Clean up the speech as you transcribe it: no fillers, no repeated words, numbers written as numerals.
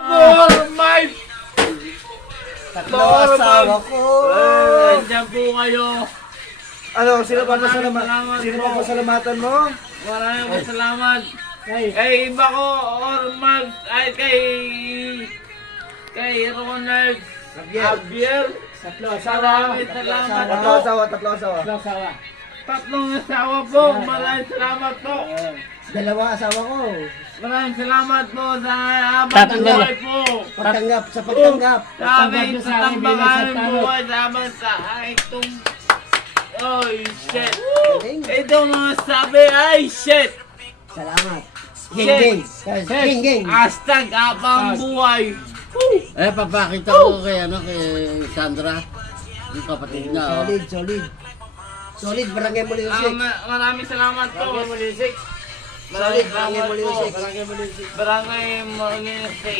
For my... Tatlo asawa ko. Andiyan po kayo. Ano, sino pa Salamat pasalamatan mo? Maraming salamat. Kay iba ko, Ormag, ay kay Ronald Javier. Maraming salamat po. Tatlo asawa. Tatlong asawa po. Maraming salamat po. Dalawa asawa ko. Maraming salamat po sa habang buhay po. Pagtanggap, sa pagtanggap. Sa aming katambangan buhay, sa sa itong... Oh, shit. Galing. Ito mga sabi, ay, shit. Salamat. Shit. Geng. Hashtag habang buhay. Papakita ko kay Sandra, yung kapatid niya. Solid. Solid, barangay mo music. Maraming salamat po. Solid, barangay mo music. Barangay Music.